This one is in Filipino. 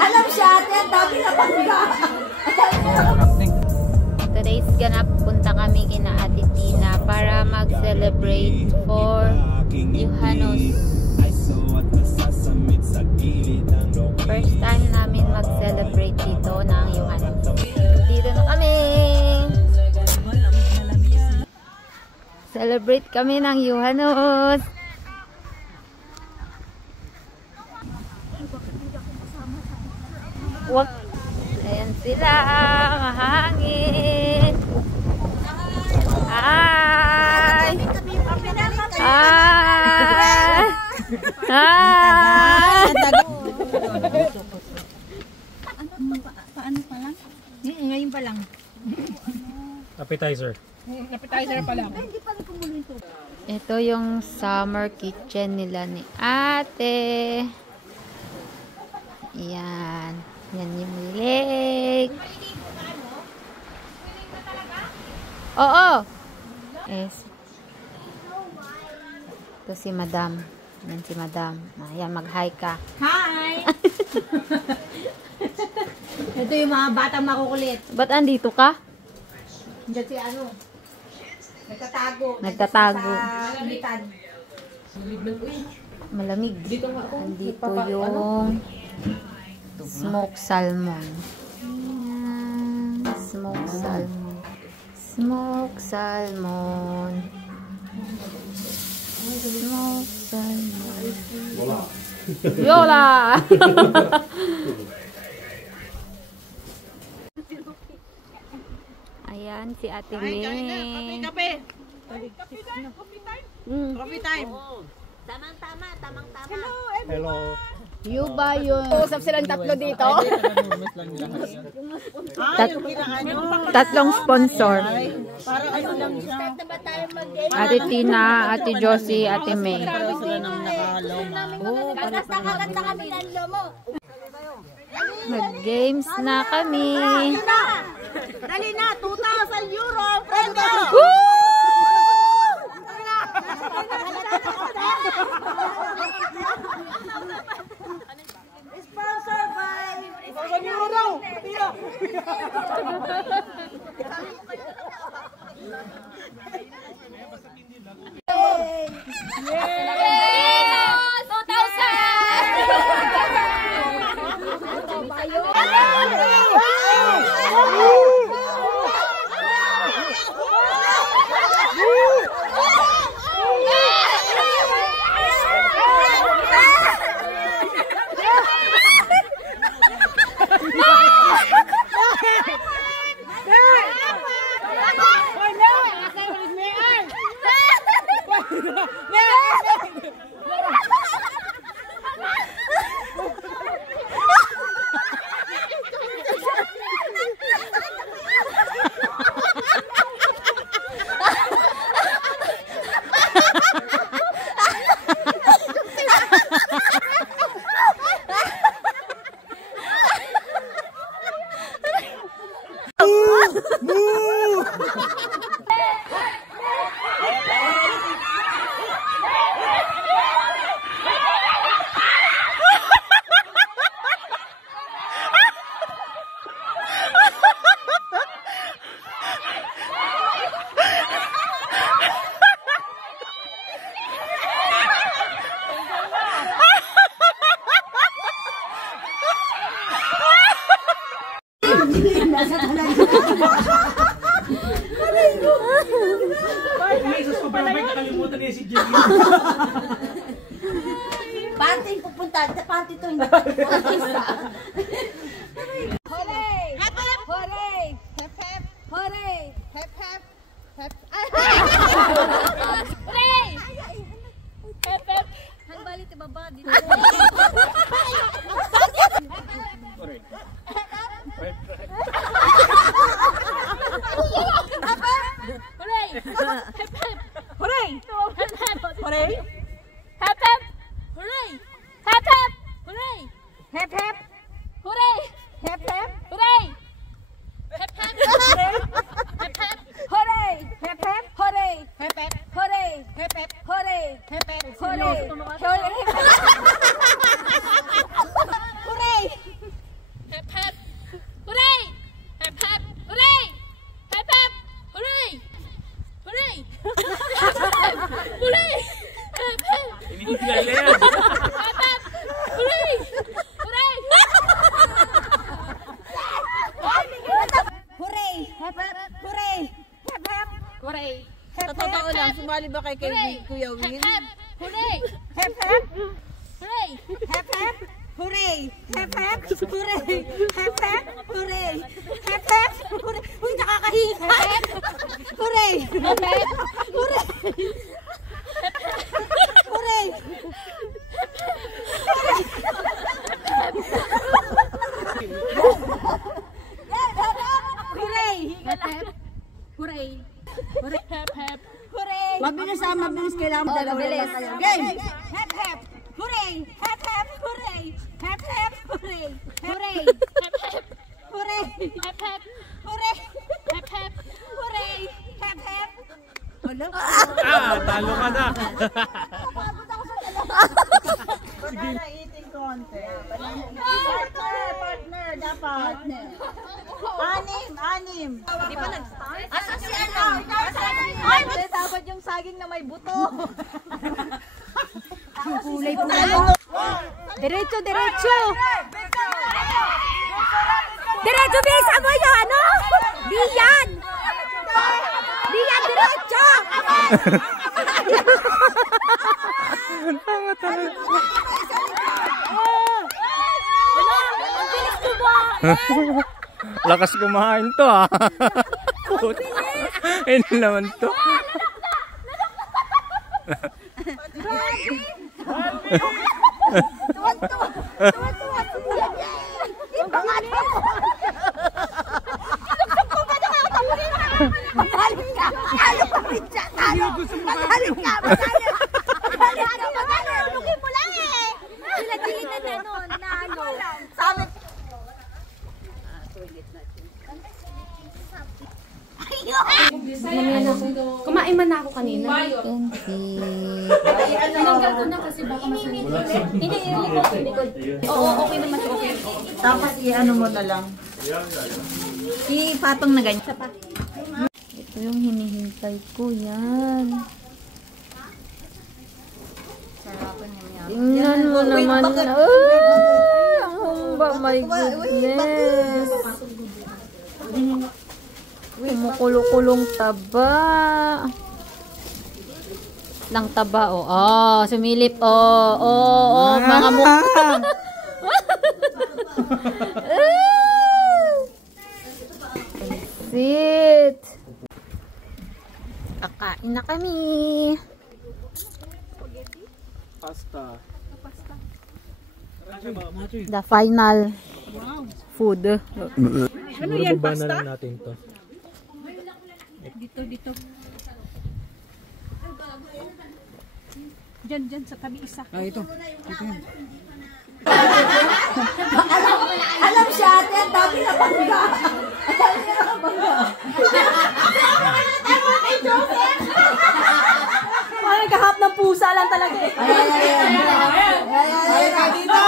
Alam siya ate, ang dami na pagka. Today's ganap, punta kami kina Ate Tina para mag-celebrate for Yuhanos. First time namin mag-celebrate dito ng Yuhanos. Dito na kami! Celebrate kami ng Yuhanos! Wag. Ayan sila, mahangin. Hi! Hi! Hi! Paano pa lang? Ngayon pa lang. Appetizer. Appetizer pa lang. Hindi pa rin kumulo ito. Ito yung summer kitchen nila ni Ate. Ayan. Yan yung lake. Oo. Yes. Ito si Madam. Yan si Madam. Ayan, mag-hi ka. Hi! Ito yung mga batang makukulit. Ba't andito ka? Diyan si ano? Nagtatago. Nagtatago. Malamig. Andito yung smoked salmon. Ayan. Smoked salmon. Smoked salmon. Smoked salmon. Yola! Ayan si Ate May. Kape! Coffee time! Tamang-tama, tamang-tama. Hello. You ba yun? Usap silang tatlo dito. Tatlong sponsor. Para ano lang siya. Ate Tina, Ate Josie, Ate May. Kagas na kami ng lomo. Mag-games na kami. Dali na, 2,000 euro. Prendo! Sponsor by 1,000 euro daw. Panty pupunta, panty to hindi. Hooray! Hep hep! Hooray! Hep hep! Hooray! Hep hep! Hep. Hooray! Hep hep! Hang bali ti baba dito. Hooray! Hooray! Hep hep! Hooray! Hep hep! Hooray! Hep hep! Hooray! Hep hep! Hooray! Hep hep! Hooray! Hep hep! Hooray! Hep hep! Hep hep! Hooray! Hep hep! Hooray! Hep hep! Hooray! Hep hep! Hooray! Hep hep! Hooray! Hooray! ba kay Kuya Win? Hep, hooray! Hep, hep. Hooray! Hep, hep. Hooray! Hep, hep. Hooray! Hep, hep. Hooray! Hep, hep. Hooray! Uy, nakakahinga! Hooray! Hep, hep! Hooray! Hooray! Hooray! Hep, hep! Hooray! Hooray! Hep, hep! Hooray! Mabilis kailangan mo dalawa lang tayo. Game! Hep, hep. Hooray! Hep, hep. Hooray! Hep, hep. Hooray! Hooray! Hep, hep! Hooray! Hep, hep! Hooray! Hep, hep! Hooray! Hep, hep. Wala. Talo ka na. Banana eating contest. Partner, dapat. Anim. Di pa nag-start? Asa si ano? Ay, dapat yung saging na may buto. Kulay po. Diretso. Diretso, bisa mo yung ano? Biyan, diretso. Tanga talaga. Lakas kumain to ah. Hindi naman to. Kumain man ako kanina. Tinanggal ko na kasi baka masanit. Hindi, likod. Oo, okay naman. Okay. Tapos i-ano mo na lang. Ipatong na ganyan. Ito yung hinihintay ko, yan. Tingnan mo naman. Ang humba, my goodness. Kumukulo-kulong taba. Lang taba, oh. Oh, sumilip, oh, mga mukha. Sit. Kakain na kami. Pasta. The final food. Ano yan, pasta? Na lang natin to. Dito. Diyan sa tabi isa. Ah, ito. Alam siya, ate, ang dami na bangga. Parang kahap ng pusa lang talaga eh. Ay, dito.